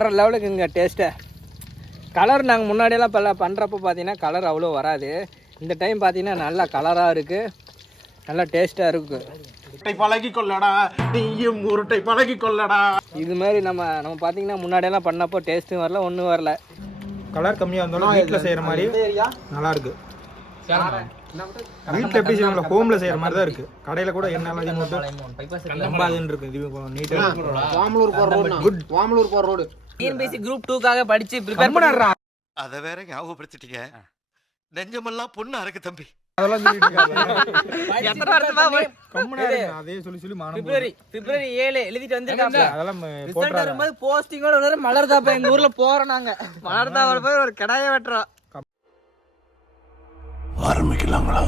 வேறு லெவலுக்குங்க taste. Colour நாங்கள் முன்னாடியெல்லாம் இப்போ பண்ணுறப்போ பார்த்தீங்கன்னா கலர் அவ்வளோ வராது. இந்த டைம் பார்த்தீங்கன்னா நல்லா கலராக இருக்குது, நல்லா டேஸ்ட்டாக இருக்குது. பழகி கொள்ளடா நீயும் உருட்டை பழகி கொள்ளடா. இது மாதிரி நம்ம பார்த்தீங்கன்னா முன்னாடியெல்லாம் பண்ணப்போ டேஸ்ட்டும் வரல, ஒன்றும் வரல. கலர் கம்மியாக இருந்தாலும் வீட்டில் செய்கிற மாதிரி நல்லா இருக்கு. வீட்டில் எப்படி செய்வாங்களா ஹோமில் செய்கிற மாதிரி தான் இருக்குது. கடையில் கூட என்னெல்லாம் இருக்கு. இது நீட்டாக வாமலூர் போகிற ரோடு, குட் வாமலூர் போகிற ரோடு. டிஎன்பிஎஸ்சி குரூப் 2க்காக படித்து ப்ரிப்பேர் பண்ணுறா. அதை வேற ஞாபகப்படுத்திட்டீங்க. நெஞ்சமெல்லாம் பொண்ணா இருக்கு தம்பி. அதெல்லாம் எத்தனை வருஷமா அதே சொல்லி பிப்ரவரி 7 எழுதிட்டு வந்திருக்காங்க. அதெல்லாம் ரிசல்ட் வரும்போது போஸ்டிங்கோட மலர் தாப்பா எங்க ஊர்ல போறோம். நாங்க மலர் தாப்பா போய் ஒரு கடாய வெட்டுறோம். ஆரம்பிக்கலாங்களா?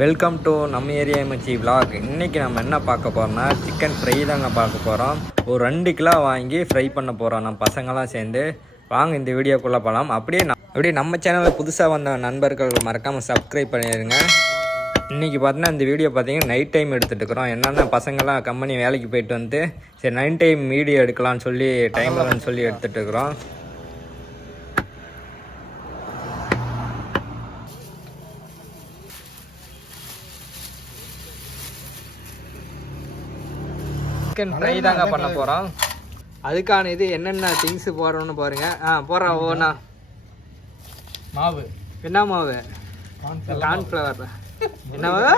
வெல்கம் டு நம்ம ஏரியா மச்சி விலாக். இன்றைக்கி நம்ம என்ன பார்க்க போகிறோம்னா சிக்கன் ஃப்ரை தாங்க பார்க்க போகிறோம். ஒரு 2 கிலோ வாங்கி ஃப்ரை பண்ண போகிறோம் நம்ம பசங்களாம் சேர்ந்து. வாங்க இந்த வீடியோக்குள்ளே போகலாம். அப்படியே நம்ம சேனலில் புதுசாக வந்த நண்பர்கள் மறக்காமல் சப்ஸ்கிரைப் பண்ணிடுங்க. இன்றைக்கி பார்த்தீங்கன்னா இந்த வீடியோ பார்த்தீங்கன்னா நைட் டைம் எடுத்துகிட்டு இருக்கிறோம். என்னென்னா பசங்கள்லாம் கம்பெனி வேலைக்கு போயிட்டு வந்து சரி நைட் டைம் வீடியோ எடுக்கலான்னு சொல்லி டைம் இல்லைன்னு சொல்லி எடுத்துகிட்டு இருக்கிறோம். சிக்கன் ஃப்ரை தாங்க பண்ண போகிறோம். அதுக்கான இது என்னென்ன திங்ஸ் போடுறோன்னு பாருங்க. போடுறோம் ஒவ்வொன்றா. மாவு என்ன மாவு? கார்ன்ஃப்ளவர். என்ன மாவு?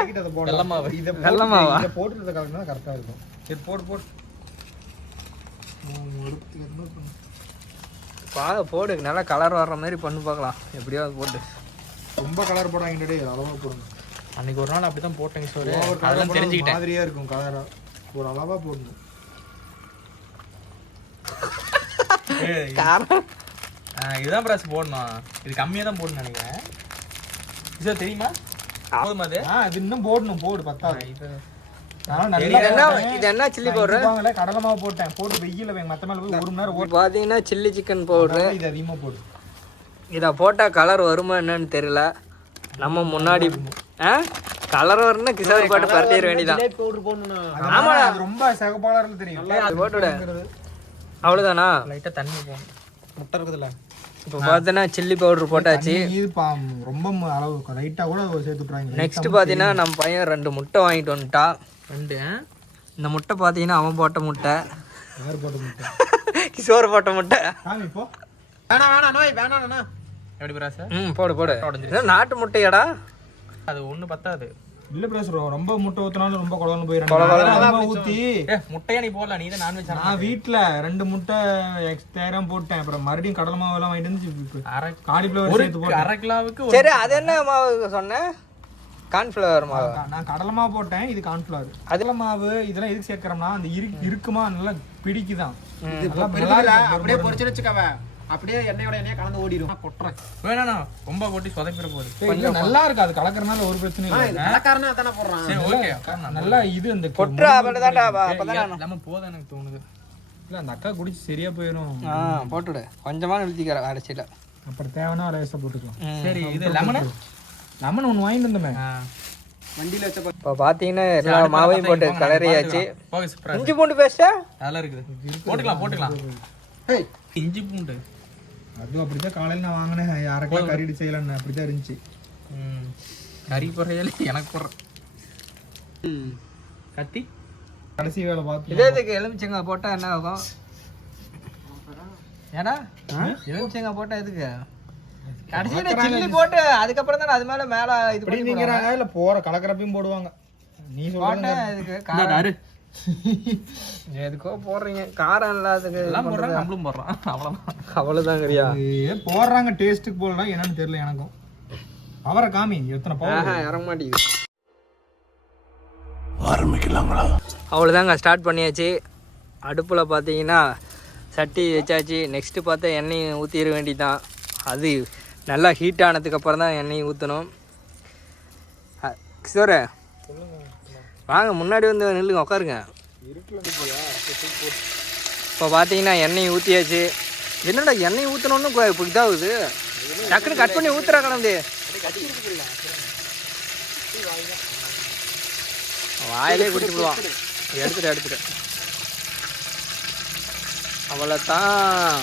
வெள்ளை மாவா? போட்டுறது கரெக்டாக இருக்கும். சரி போடு போடு. நல்லா கலர் வர்ற மாதிரி பண்ணி பார்க்கலாம். எப்படியாவது போட்டு. ரொம்ப கலர் போடாங்கடே, அளவாக போடணும். அன்னைக்கு ஒரு நாள் அப்படி தான் போட்டேங்க. சொல்லி அதெல்லாம் தெரிஞ்சுக்கிட்டேன். மாதிரியாக இருக்கும் கலராக. ஒரு அளவாக போடணும். இதுதான் ப்ராஸ் போடணும். இது கம்மியாக தான் போடணும் நினைக்கிறேன். இது தெரியுமா? அது இன்னும் போடணும். போடு பத்தாது. இது என்ன சில்லி பவுடர்? கடலை மாவு போட்டேன். போட்டு வெயில மற்ற மேலே போய் 1 மணி நேரம் போட்டு பார்த்தீங்கன்னா சில்லி சிக்கன் பவுடர். இது அதிகமாக போடு. இதை போட்டால் கலர் வருமா என்னன்னு தெரியல. நம்ம முன்னாடி கலர் வரணும்னா கிசாரி பாட்டு பரட்டிட வேண்டியதான். ஆமா, ரொம்ப சிகப்பாளர்ல தெரியும். அது போட்டுவிட. அவ்வளோதானா? லைட்டாக தண்ணி போகணும். முட்டை இருக்குதுல்ல. இப்போ பார்த்தீங்கன்னா சில்லி பவுடர் போட்டாச்சு. இது ரொம்ப அளவு லைட்டாக கூட சேர்த்துட்றாங்க. நெக்ஸ்ட் பார்த்தீங்கன்னா நம்ம பையன் 2 முட்டை வாங்கிட்டு வந்துட்டான். 2. இந்த முட்டை பார்த்தீங்கன்னா அவன் போட்ட முட்டை. யார் போட்ட முட்டை? கிஷோர் போட்ட முட்டை. இப்போ வேணாண்ணா. எப்படி பிராச? போடு. நாட்டு முட்டையாடா? அது ஒண்ணு பத்தாது. இல்ல பிரஸ், ரொம்ப முட்டை ஊத்தினாலும் ரொம்ப குழம்பு போயிடும். ஊத்தி முட்டையா நீ போடலாம். நீ தான் நான்வெஜ். நான் வீட்டுல 2 முட்டை எக்ஸ்ட்ரா போட்டேன். அப்புறம் மறுபடியும் கடலை மாவு எல்லாம் வாங்கிட்டு வந்து காலிஃபிளவர் சேர்த்து போட்டேன். 1/2 கிலோவுக்கு. சரி, அது என்ன மாவு சொன்ன? கார்ன்ஃப்ளவர் மாவு. நான் கடலை மாவு போட்டேன். இது கார்ன்ஃப்ளவர். கடலை மாவு இதெல்லாம் எதுக்கு சேர்க்கிறோம்னா அந்த இருக்குமா நல்லா பிடிக்குதான். அப்படியே பொரிச்சு வச்சுக்கவ. அப்படியே எண்ணெயோட எண்ணெய் கலந்து ஓடிடும். கொட்டுறேன் வேணா ரொம்ப கொட்டி சொதப்பிட போகுது. கொஞ்சம் நல்லா இருக்கு. அது கலக்கறனால ஒரு பிரச்சனை இல்லை. கலக்கறனா அதானே போடுறான். சரி ஓகே. நல்லா இது அந்த கொட்ற அவளதான்டா. அப்பதான் நம்ம போத எனக்கு தோணுது. இல்ல அந்த அக்கா குடிச்சு சரியா போயிடும். போட்டுடு. கொஞ்சமா நிறுத்திக்கற அரைச்சில. அப்புறம் தேவனா லேசா போட்டுக்கலாம். சரி, இது லெமன் ஒன்னு வாங்கிட்டு வந்தமே வண்டியில வச்ச. இப்ப பாத்தீங்கன்னா எல்லா மாவையும் போட்டு கலரியாச்சு. இஞ்சி பூண்டு பேஸ்டா அதெல்லாம் இருக்குது. போட்டுக்கலாம். ஏய், இஞ்சி பூண்டு அது அப்படிதான் காலையில நான் வாங்கினேன். யாருக்கெல்லாம் கறிடி செய்யலான்னு அப்படிதான் இருந்துச்சு. கறி பொறையில எனக்கு போடுற கத்தி கடைசி வேலை பார்த்து. இதே இதுக்கு எலுமிச்சங்காய் போட்டா என்ன ஆகும்? ஏன்னா எலுமிச்சங்காய் போட்டா எதுக்கு? கடைசியில சில்லி போட்டு அதுக்கப்புறம் தான் அது மேல இது பண்ணிக்கிறாங்க. இல்ல போற கலக்கறப்பையும் போடுவாங்க. நீ சொல்ற இதுக்கு காரம் எதுக்கோ போடுறீங்க. காரம் இல்லாததுக்கு எல்லாம் போடுறாங்க. நம்மளும் போடுறோம். அவ்வளவுதாங்கறியா? போடுறாங்க டேஸ்ட்டுக்கு போடலாம். என்னன்னு தெரியல எனக்கும். அவரை காமி எத்தனை பவர் இறங்க மாட்டேங்குது. ஆரம்பிக்கலாங்களா? அவ்வளோதாங்க, ஸ்டார்ட் பண்ணியாச்சு. அடுப்பில் பார்த்தீங்கன்னா சட்டி வச்சாச்சு. நெக்ஸ்ட்டு பார்த்தா எண்ணெய் ஊற்றிட வேண்டியதான். அது நல்லா ஹீட் ஆனதுக்கப்புறம் தான் எண்ணெய் ஊற்றணும். கிஷோரே வாங்க, முன்னாடி வந்து நில்லுங்க, உட்காருங்க. இப்போ பார்த்தீங்கன்னா எண்ணெய் ஊற்றியாச்சு. என்னடா எண்ணெய் ஊற்றணுன்னு இப்போ இதாகுது. டக்குன்னு கட் பண்ணி ஊற்றுறா கிளம்பு. வாயிலே குடிச்சு விடுவான். எடுத்துட்டு அவ்வளோதான்.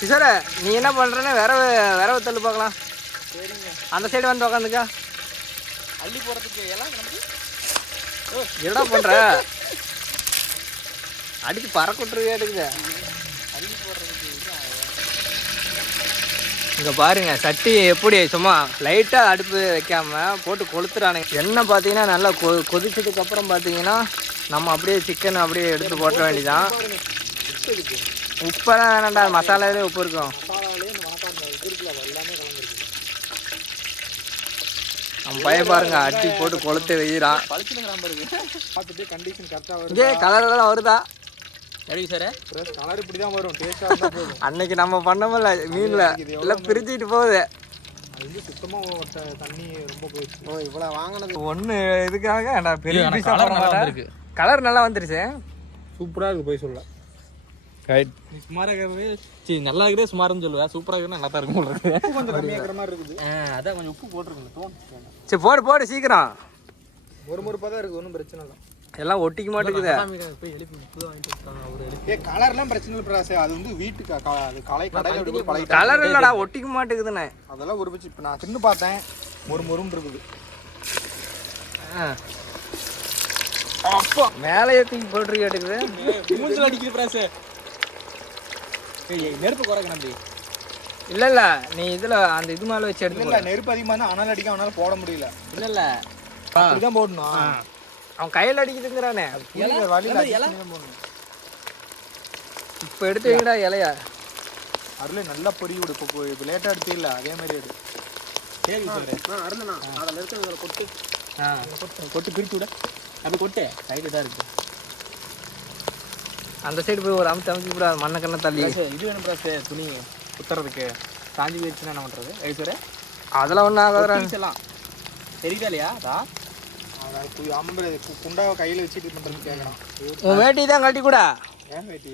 கிஷோர, நீ என்ன பண்ணுறேன்னு விரவு தள்ளு பார்க்கலாம். அந்த சைடு வந்து உக்காந்துக்கா. அள்ளி போகிறதுக்கு எல்லாம் என்னடா பண்ணுற? அடிச்சு பறக்குட்டுருவே எடுக்குது. இங்கே பாருங்க சட்டி எப்படி சும்மா லைட்டாக அடுப்பு வைக்காம போட்டு கொளுத்துறானுங்க. எண்ணெய் பார்த்தீங்கன்னா நல்லா கொதிச்சதுக்கப்புறம் பார்த்தீங்கன்னா நம்ம அப்படியே சிக்கன் அப்படியே எடுத்து போட்ட வேண்டியதான். உப்பெல்லாம் வேணாண்டா, மசாலாவிலே உப்பு இருக்கும். நம்ம பையன் பாருங்க அட்டி போட்டு கொளுத்து வைக்கிறான். பார்த்துட்டு கண்டிஷன் கரெக்டாக வரும். இங்கே கலரெல்லாம் வருதா? எப்படி சார் கலர் இப்படி தான் வரும். டேஸ்ட்டாக போதும். அன்னைக்கு நம்ம பண்ணோம்ல மீனில் எல்லாம் பிரிச்சுட்டு போகுது. அது வந்து சுத்தமாக தண்ணி ரொம்ப போயிடுச்சு. ஓ இவ்வளோ வாங்கினது ஒன்று இதுக்காக பெரிய கலர் நல்லா வந்துருச்சு. சூப்பராக இருக்குது போய் சொல்ல. ரைட். சுமாராக இருக்கிறது சரி நல்லா இருக்கிறே சுமாருன்னு சொல்லுவேன். சூப்பராக இருக்கிறது நல்லா தான் இருக்கும். உப்பு கொஞ்சம் கம்மியாகிற மாதிரி இருக்குது. அதான் கொஞ்சம் உப்பு போட்டுருக்கணும். சரி போடு சீக்கிரம். மொறுமொறுப்பாக தான் இருக்குது, ஒன்றும் பிரச்சனை இல்லை. எல்லாம் ஒட்டிக்க மாட்டேங்குது. கலர்லாம் பிரச்சனை இல்லை பிராஸ். அது வந்து வீட்டுக்கு அது கடையில் கலர் இல்லடா ஒட்டிக்க மாட்டேங்குதுண்ணே. அதெல்லாம் ஒரு பட்சம் இப்போ நான் தின்னு பார்த்தேன், மொறுமொறுன்னு இருக்குது. அப்பா மேலே தூக்கி போட்டு கேட்டுக்குது. மூஞ்சில் அடிக்குது பிராஸ். நெருப்பு குறைக்க நம்பி இல்லை நீ இதில் அந்த இது மேலே வச்சு எடுத்து. இல்லை நெருப்பு அதிகமாக இருந்தால் அனல் அடிக்க அவனால் போட முடியல. இல்லை அப்படிதான் போடணும். அவன் கையில் அடிக்குதுங்கிறானே. இப்போ எடுத்து வைங்கடா இலையா. அருளே நல்லா பொறி விடு. இப்போ லேட்டாக எடுத்து இல்லை அதே மாதிரி எடு. அருளண்ணா அதில் இருக்கிறத கொட்டு கொட்டு பிரித்து விட. அப்படி கொட்டு சைடு தான் இருக்குது. அந்த சைடு போய் ஒரு அமைச்சு கூட மண்ணை கண்ணை தள்ளி. இது வேணும் பிராஸ், துணி குத்துறதுக்கு. காஞ்சி போயிடுச்சுன்னா என்ன பண்ணுறது? ஐஸ்வரே அதெல்லாம் ஒன்றும் ஆகாது. எல்லாம் தெரியுதா இல்லையா? குண்டாவை கையில் வச்சுட்டு பண்ணுறது கேட்கலாம். உன் வேட்டி தான் கழட்டி கூட. ஏன் வேட்டி?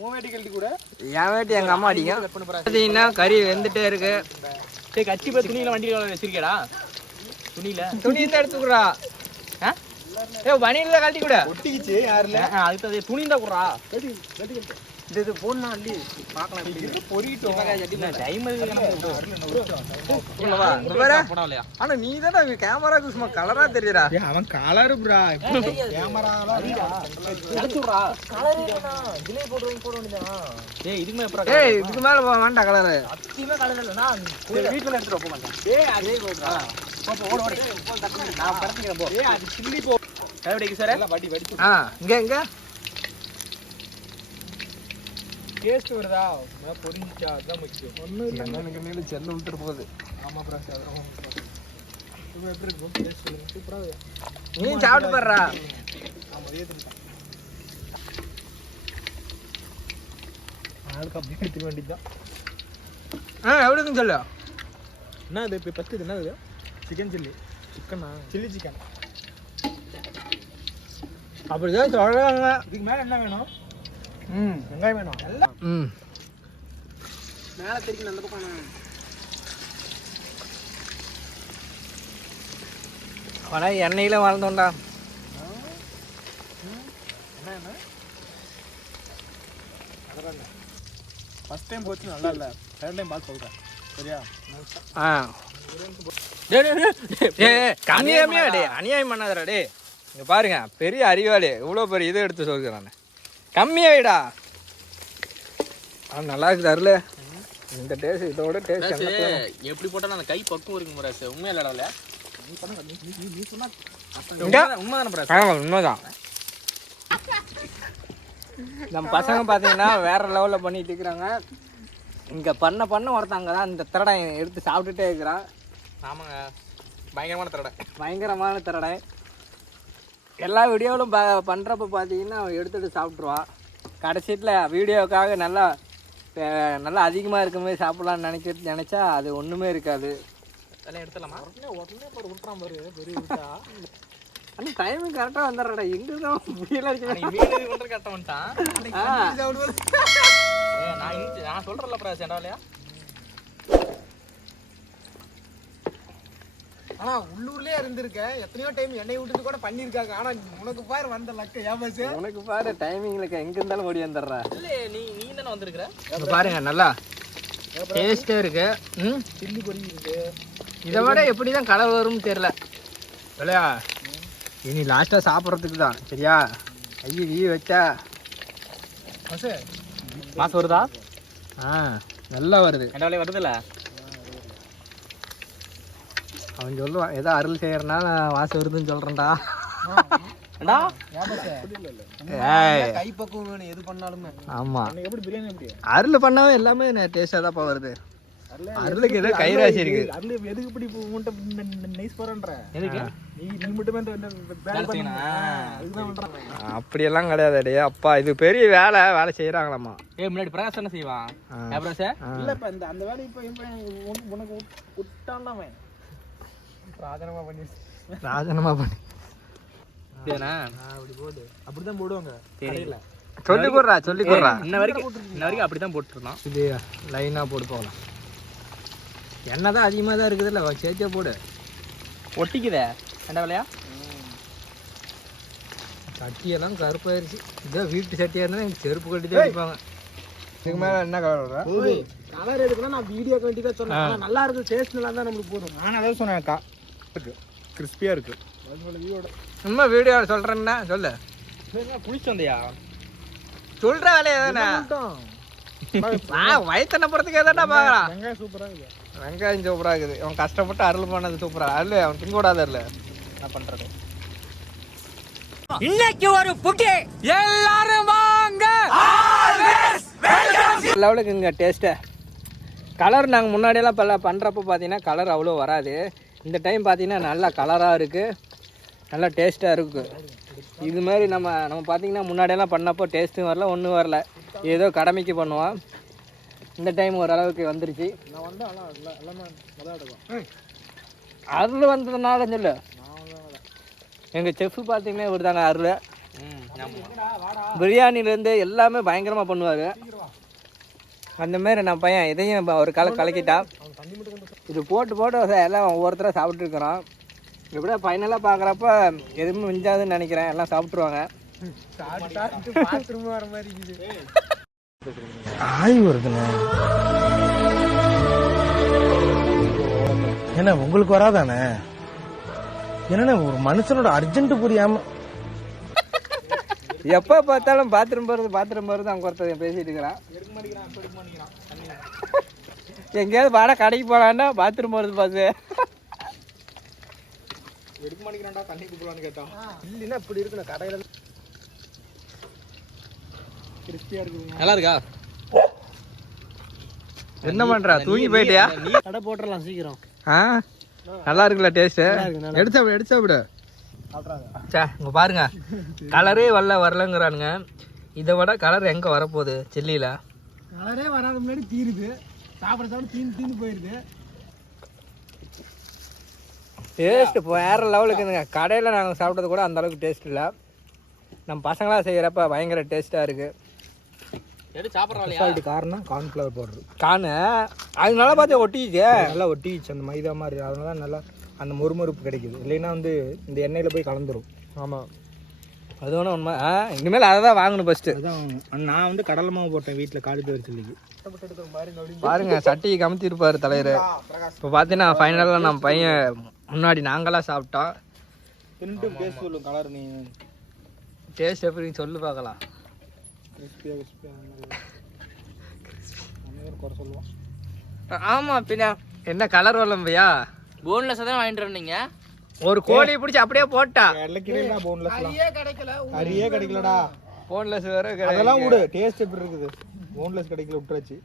உன் வேட்டி கழட்டி கூட. என் வேட்டி எங்கள் அம்மா அடிக்கும். பார்த்தீங்கன்னா கறி வெந்துட்டே இருக்கு. சரி கச்சி போய் துணியில் வண்டியில் வச்சிருக்கேடா. துணி தான் எடுத்துக்கிறா. பனியில் கழட்டி கூட. ஒட்டிக்கிச்சு யாருல அதுக்கு துணி தான் குறா. இது போடணும் அள்ளி பார்க்கலாம். ஆனா நீ தானே கேமராக்கு சும்மா கலரா தெரியுறா. அவன் கலரு ப்ரா. இதுக்கு மேல வேண்டாம் கலரு. வீட்டுல எடுத்துட்டு போக மாட்டேன். இங்க டேஸ்ட் வருதா? பொரிஞ்சா அதான் முக்கியம். ஒன்றும் இல்லை எனக்கு மேலே செல்ல விட்டுட்டு போகுது. ஆமாம் பிராஸ் அதான் எப்படி இருக்கும் டேஸ்ட் சொல்லுங்க. சூப்பராக நீ சாப்பிட்டு போடுறா. ஆமாம் அதே தான் ஆளுக்கு அப்படியே எடுத்துக்க வேண்டியது தான். எப்படி இருக்குன்னு சொல்லு. என்ன இது இப்போ ஃபஸ்ட்டு இது என்ன இது? Chicken chilli. சிக்கனா? Chilli chicken. அப்படிதான் சொல்கிறாங்க. இதுக்கு மேலே என்ன வேணும்? வெங்காயம் வேணும். எல்லாம் மேலே தெரிக்கணும் அந்த பக்கம். ஆனால் எண்ணெயில் வளர்ந்தோண்டா. என்ன அதெல்லாம் ஃபஸ்ட் டைம் போச்சு நல்லா இல்லை. செகண்ட் டைம் பார்த்து சொல்கிறேன் சரியா? கம்மியாமே டே அநியாயம் பண்ணாதடா டே. இங்கே பாருங்க பெரிய அறிவாளி இவ்வளோ பெரிய இதை எடுத்து சொல்கிறேன். கம்மியாயிடா. நல்லா இருக்குது அருள். இந்த டேஸ்ட் இதோட டேஸ்ட் எப்படி போட்டாலும் அந்த கை பக்கம் இருக்கு முராசு. உண்மையா இல்லடா? உண்மைதான். நம்ம பசங்க பார்த்தீங்கன்னா வேற லெவலில் பண்ணிட்டு இருக்கிறாங்க. இங்கே பண்ண ஒருத்தவங்க தான் இந்த திரடை எடுத்து சாப்பிட்டுட்டே இருக்கிறான். ஆமாங்க பயங்கரமான திரடை. எல்லா வீடியோவிலும் பண்ணுறப்ப பார்த்தீங்கன்னா அவன் எடுத்துகிட்டு சாப்பிட்ருவான். கடைசியில் வீடியோவுக்காக நல்லா அதிகமாக இருக்க மாதிரி சாப்பிட்லான்னு நினச்சா அது ஒன்றுமே இருக்காது. அதெல்லாம் எடுத்துடலாமா? உடனே பாரு விட்டுறான் பாரு பெரிய விட்டா. ஆனால் டைமும் கரெக்டாக வந்துடுறடா. எங்கே தான் முடியல கரெக்டாக வந்துட்டான். நான் சொல்கிறேன்ல பிராஸ் ஏண்டா இல்லையா? ஆனா உள்ளூர்லயே இருந்திருக்க எத்தனையோ டைம் எண்ணெய் விட்டுட்டு கூட பண்ணிருக்காங்க. ஆனா உனக்கு பாரு வந்த லக்க ஏமாசு. உனக்கு பாரு டைமிங்ல எங்க இருந்தாலும் ஓடி வந்துடுற. இல்ல நீ தானே வந்திருக்கிற. பாருங்க நல்லா டேஸ்டா இருக்கு. சில்லி பொடி இருக்கு. இதை விட எப்படிதான் கலர் வரும்னு தெரியல இல்லையா. இனி லாஸ்டா சாப்பிட்றதுக்கு தான் சரியா. ஐயோ வீ வச்சா மாசம் வருதா? நல்லா வருது. என்ன வேலையை வருதுல்ல. அவன் சொல்லுவான் ஏதோ அருள் செய்யறதுனால வாசம் வருதுன்னு சொல்றேன்டா. கைப்பக்குவம் வேணும் எது பண்ணாலுமே. ஆமா எப்படி பிரியாணி எப்படி அருள் பண்ணாவே எல்லாமே டேஸ்டா தான் வருது. அருளுக்கு ஏதோ கைராசி இருக்கு. அருள் எதுக்கு இப்படி உன்கிட்ட நைஸ் போறன்ற எதுக்கு நீ மட்டுமே அப்படியெல்லாம் கிடையாது. டே அப்பா இது பெரிய வேலை செய்யறாங்களாமா. முன்னாடி பிரகாஷ் என்ன செய்வான்? இல்ல இப்ப இந்த அந்த வேலை இப்ப உனக்கு விட்டான் அவன் ராஜனமா பண்ணி அப்படி போடு. அப்படிதான் போடுவாங்க. சொல்லி கொடுறா. இன்ன வரைக்கும் அப்படிதான் போட்டுருந்தோம். இது லைனா போட்டு போகலாம். எண்ணெய் தான் அதிகமாக தான் இருக்குது இல்லை சேர்த்தே போடு. ஒட்டிக்குதே என்ன வேலையா? சட்டியெல்லாம் கருப்பாயிருச்சு. இதோ வீட்டு சட்டியாக இருந்தால் எனக்கு செருப்பு கட்டி தான் வைப்பாங்க. இதுக்கு மேலே என்ன கலர் கலர் எதுக்குன்னா நான் வீடியோக்கு வேண்டி தான் சொன்னேன். நல்லா இருக்கு டேஸ்ட் நல்லா தான் நம்மளுக்கு போதும். நான் அதான் சொன்னேன் கிறிஸ்பியா இருக்கு. சும்மா வீடியோ சொல்கிறேன்னா சொல்லு. குளிச்சு வந்தியா? சொல்கிற வேலையை தானே வயிற்றுன போகிறதுக்கு எதாட்டா பார்க்கலாம். வெங்காயம் சூப்பரா இருக்கு. வெங்காயம் சூப்பராக இருக்குது. அவன் கஷ்டப்பட்டு அருள் பண்ணது சூப்பரா. அருள் அவன் திங்கக்கூடாது. அருள் என்ன பண்ணுறது. இன்னைக்கு ஒரு புட்டி எல்லாரும் வாங்க. லெவலுக்கு இங்கே டேஸ்ட்டு கலர் நாங்கள் முன்னாடியெல்லாம் பண்ணுறப்போ பார்த்தீங்கன்னா கலர் அவ்வளோ வராது. இந்த டைம் பார்த்தீங்கன்னா நல்லா கலராக இருக்குது, நல்லா டேஸ்ட்டாக இருக்குது. இது மாதிரி நம்ம பார்த்தீங்கன்னா முன்னாடியெல்லாம் பண்ணப்போ டேஸ்ட்டும் வரல, ஒன்றும் வரல, ஏதோ கடமைக்கு பண்ணுவோம். இந்த டைம் ஓரளவுக்கு வந்துருச்சு. அருள் வந்ததுனால சொல்லு. எங்கள் செஃப் பார்த்தீங்கன்னா இவர் தாங்க அருள். பிரியாணிலேருந்து எல்லாமே பயங்கரமாக பண்ணுவார். அந்தமாரி நம்ம பையன் இதையும் ஒரு கலக்கிட்டான். இது போட்டு எல்லாம் ஒவ்வொருத்தராக சாப்பிட்ருக்குறோம். எப்படியா ஃபைனலாக பார்க்குறப்ப எதுவுமே மிஞ்சாதுன்னு நினைக்கிறேன். எல்லாம் சாப்பிட்ருவாங்க. ஆய் வருதுண்ணே. என்ன உங்களுக்கு வராதானே? என்னண்ணே ஒரு மனுஷனோட அர்ஜென்ட் புரியாம எப்போ பார்த்தாலும் பாத்ரூம் போகிறது அவங்க ஒருத்தர் பேசிட்டு இருக்கிறான். எங்கேயாவது வாடா கடைக்கு போகலான்னா பாத்ரூம் போகிறது பாசு எடுக்க மாட்டேங்கிறான்டா. தண்ணிக்கு போகலான்னு கேட்டான். இல்லைன்னா இப்படி இருக்குண்ணே கடையில கிறிஸ்பியா இருக்குங்க. நல்லா இருக்கா? என்ன பண்றா? தூங்கி போயிட்டியா? கடை போட்டுடலாம் சீக்கிரம். நல்லா இருக்குல்ல டேஸ்ட்? எடுத்து சாப்பிடு. இங்க பாருங்க கலரே வரலங்கிறானுங்க. இதை விட கலர் எங்க வரப்போகுது சில்லியில? கலரே வராத முன்னாடி தீருது. சாப்பிட தீந்து போயிருது. டேஸ்ட் வேற லெவலுக்கு இருக்குங்க. கடையில் நாங்கள் சாப்பிட்டது கூட அந்த அளவுக்கு டேஸ்ட் இல்லை. நம்ம பசங்களாக செய்கிறப்ப பயங்கர டேஸ்ட்டாக இருக்குது. காரணம் கார்ன்ஃப்ளவர் போடுறது. அதனால பார்த்து ஒட்டிச்சு, நல்லா ஒட்டிச்சு அந்த மைதா மாதிரி. அதனால நல்லா அந்த மொறுமொறுப்பு கிடைக்குது. இல்லைன்னா இந்த எண்ணெயில் போய் கலந்துரும். ஆமாம் அது வேணும் உண்மை. இனிமேல் அதை தான் வாங்கணும் ஃபஸ்ட்டு. அதுதான் நான் கடலை மாவு போட்டேன் வீட்டில் காலிஃப்ளவர் சில்லிக்கு. பாருங்க சட்டியை கமுத்திருப்பார் தலைவர். இப்போ பார்த்தீங்கன்னா ஃபைனலாக நம்ம பையன் முன்னாடி நாங்களாம் சாப்பிட்டோம். டேஸ்ட் சொல்லும் கலர். நீ டேஸ்ட் எப்படி சொல்லு பார்க்கலாம். ஆமாம் பின்ன என்ன கலர் வரலம்பையா? போன்லெஸ் தான் வாங்கிட்டு வந்தீங்க. ஒரு கோழி பிடிச்சி அப்படியே போட்டா. கறியே கிடைக்கலடா. போன்லெஸ் வேற அதெல்லாம் விடு. டேஸ்ட் எப்படி இருக்குது? போன்லெஸ் கிடைக்கல விட்டுருச்சு.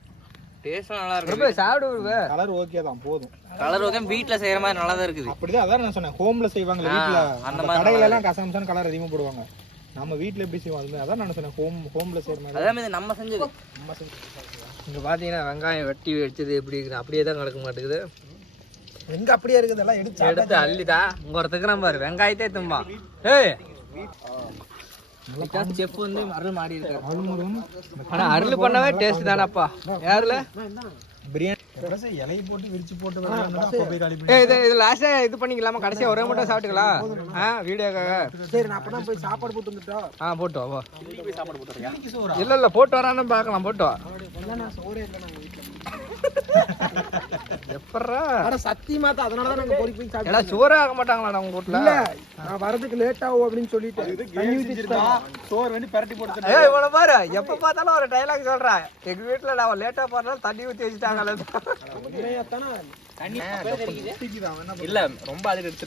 டேஸ்ட் நல்லா இருக்கு. சாப்பிடு. கலர் ஓகே தான் போதும். Colour okay. வீட்ல செய்யற மாதிரி நல்லா தான் இருக்குது. அப்படிதான் அதான் நான் சொன்னேன். ஹோம்ல செய்வாங்க வீட்ல. அந்த கடையில எல்லாம் கசம்சன் கலர் அதிகமா போடுவாங்க. நம்ம வீட்ல எப்படி செய்வோம் அதான் நான் சொன்னேன். ஹோம்ல செய்யற மாதிரி. அதான் நம்ம செஞ்சது. இங்க பாத்தீங்கன்னா வெங்காயம் வெட்டி வச்சது எப்படி இருக்குது அப்படியே தான் கிடக்க மாட்டேங்குது. எங்க அப்படியே இருக்குது எல்லாம் எடுத்து அள்ளிதா உங்க ஒருத்தக்குறான் பாரு. வெங்காயத்தே தும்பா. ஏய் செஃப் வந்து அருள் மாடி இருக்காரு. ஆனா அருள் பண்ணவே டேஸ்ட் தானப்பா. யாருல பிரியாணி இலையை போட்டு விரிச்சு போட்டு போய் காலி இது லாஸ்டா இது பண்ணிக்கலாமா கடைசியா ஒரே மட்டும் சாப்பிட்டுக்கலாம் வீடியோக்காக சரி நான் அப்பதான் போய் சாப்பாடு போட்டு வந்துட்டோம் போட்டு வா போய் சாப்பாடு போட்டு இல்ல போட்டு வரான்னு பார்க்கலாம் போட்டு வா நான் சோறே இல்லை நாங்கள் வீட்டில் எப்பறா சத்தியமா தான் அதனாலதான் நாங்க போய் சாப்பிட்டோம் ஏடா சோறே ஆக மாட்டாங்களாடா உங்க வீட்ல இல்ல நான் வரதுக்கு லேட் ஆகும் அப்படின்னு சொல்லிட்டு சோறு வேண்டி பரட்டி போட்டு ஏய் இவன பாரு எப்ப பார்த்தாலும் ஒரு டயலாக் சொல்றா எங்க வீட்ல நான் லேட்டா போறதால தண்ணி ஊத்தி வச்சிட்டாங்கல இல்ல ரொம்ப அது எடுத்து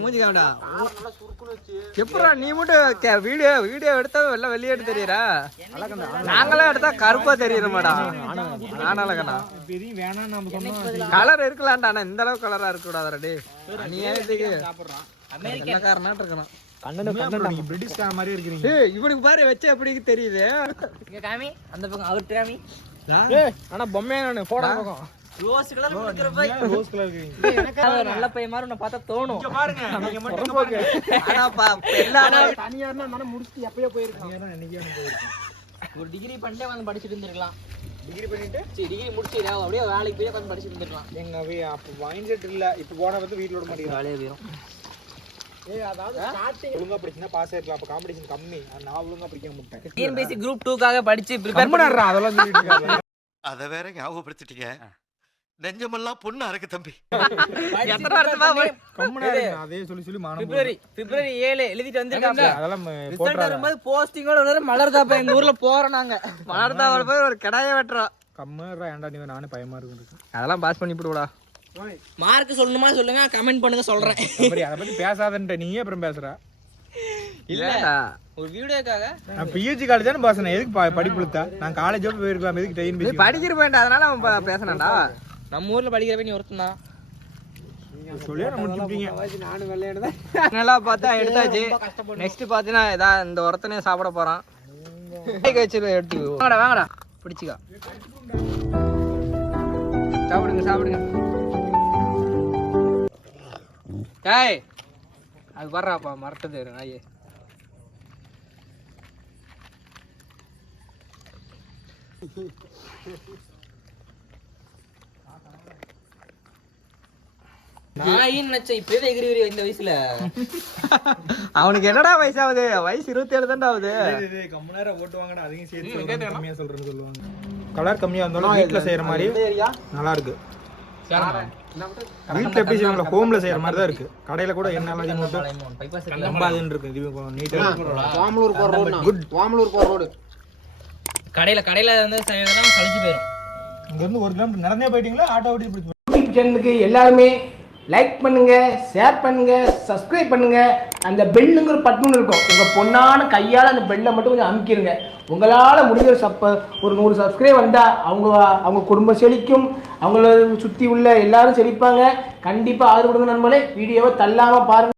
மூஞ்சி காண்டா எப்படா நீ மட்டும் வீடியோ எடுத்தா வெள்ள வெளியே எடுத்து தெரியுறா நாங்களாம் எடுத்தா கருப்பா தெரியுறமாடா நானாலக்கண்ணா வேணாம் நம்ம சொன்னோம் கலர் இருக்கலாம்டா ஆனா இந்த அளவுக்கு கலரா இருக்க கூடாதுடா நீ ஏத்துக்கு என்ன காரணம் இருக்கணும் பிரிட்டிஷ்கார மாதிரி இருக்கிறீங்க இவனுக்கு பாரு வச்சு எப்படி தெரியுது இங்க காமி அந்த பக்கம் அவர்ட்ட காமி ஆனா பொம்மையான போடா பக்கம் ரோஸ் கலர் குடுக்குற போய் ரோஸ் கலர் இருக்கீங்க எனக்கு நல்ல பையன் மாதிரி உன்னை பார்த்தா தோணும் பாருங்க நீங்க மட்டும் போங்க தனியார்னா நான் முடிச்சு எப்பயோ போயிருக்கேன் என்னைக்கே போயிருக்கேன் ஒரு டிகிரி பண்ணிட்டே வந்து படிச்சிட்டு இருந்திருக்கலாம் டிகிரி பண்ணிட்டு டிகிரி முடிச்சிடா அப்படியே வேலைக்கு போய் வந்து படிச்சிட்டு இருந்திருக்கலாம் எங்க அப்ப மைண்ட் செட் இல்ல இப்ப போன வந்து வீட்ல விட மாட்டேங்குது வேலையே போயிடும் அதாவது ஸ்டார்டிங் ஒழுங்கா படிச்சினா பாஸ் ஆயிரலாம் அப்ப காம்படிஷன் கம்மி நான் ஒழுங்கா படிக்க மாட்டேன் டிஎன்பிஎஸ்சி குரூப் 2க்காக படிச்சு ப்ரிப்பேர் பண்ணறா அதெல்லாம் சொல்லிட்டு இருக்காங்க அத வேற ஞாபகப்படுத்திட்டீங்க நெஞ்சமெல்லாம் பொண்ணா இருக்கு தம்பி எத்தனை வருஷமா கம்முனா அதே சொல்லி மானம் பிப்ரவரி 7 எழுதிட்டு வந்திருக்காங்க அதெல்லாம் ரிசல்ட் வரும்போது போஸ்டிங்கோட ஒரு மலர்தாப்பா எங்க ஊர்ல போறோம் நாங்க மலர்தாவோட போய் ஒரு கடாயை வெட்டுறோம் கம்முறா ஏன்டா நீ நானே பயமா இருக்கு அதெல்லாம் பாஸ் பண்ணி போடுடா மார்க் சொல்லணுமா சொல்லுங்க கமெண்ட் பண்ணுங்க சொல்றேன் அத பத்தி பேசாதன்ட்ட நீயே அப்புறம் பேசுற இல்லடா ஒரு வீடியோக்காக நான் பியூஜி காலேஜ் தான பாசன எதுக்கு படிப்புலத்தா நான் காலேஜ் போய் இருக்கலாம் எதுக்கு டைம் நீ படிக்கிற போயிட்ட அதனால அவன் பேசனடா நம்ம ஊர்ல படிக்கிற நீ ஒருத்தன் தான் சொல்லியா முடிச்சிட்டீங்க நானும் வெள்ளையடா நல்லா பார்த்தா எடுத்தாச்சு நெக்ஸ்ட் பாத்தீனா இதா இந்த ஒருத்தனே சாப்பிட போறான் கேச்சில எடுத்து வாங்கடா பிடிச்சுக்க சாப்பிடுங்க ஏய் அது வர்றாப்பா மறட்டது ஐயே நாயின்னு நினைச்சேன் இப்பவே எகிரி இந்த வயசுல அவனுக்கு என்னடா வயசாகுது வயசு 27 தான்டா ஆகுது கம்முனேரா ஓட்டுவாங்கடா அதையும் சேர்த்து கம்மியா சொல்றேன்னு சொல்லுவாங்க கலர் கம்மியா இருந்தாலும் வீட்ல செய்யற மாதிரி நல்லா இருக்கு வீட்ல எப்படி செய்வாங்க ஹோம்ல செய்யற மாதிரி தான் இருக்கு கடையில கூட என்ன எல்லாம் மட்டும் ரொம்ப அதுன்னு இருக்கு இது நீட்டா வாமலூர் போற ரோட் குட் வாமலூர் போற ரோட் கடையில வந்து செய்யறதெல்லாம் கழிச்சு போயிடும் இங்க இருந்து 1 கிலோமீட்டர் நடந்தே போயிட்டீங்களா ஆட்டோ ஓட்டி போய் யூடியூப் சேனலுக்கு எல்லாருமே லைக் பண்ணுங்க, ஷேர் பண்ணுங்க, சப்ஸ்கிரைப் பண்ணுங்க. அந்த பெல்லுங்கிற பட்டன் இருக்கும், உங்க பொண்ணான கையால் அந்த பெல்லை மட்டும் கொஞ்சம் அமுக்கிடுங்க. உங்களால் முடிஞ்ச ஒரு 100 சப்ஸ்கிரைப் வந்தால் அவங்க குடும்பம் செழிக்கும், அவங்கள சுற்றி உள்ள எல்லாரும் செழிப்பாங்க. கண்டிப்பாக ஆதரவு கொடுங்க நண்பர்களே. வீடியோவை தள்ளாமல் பாருங்கள்.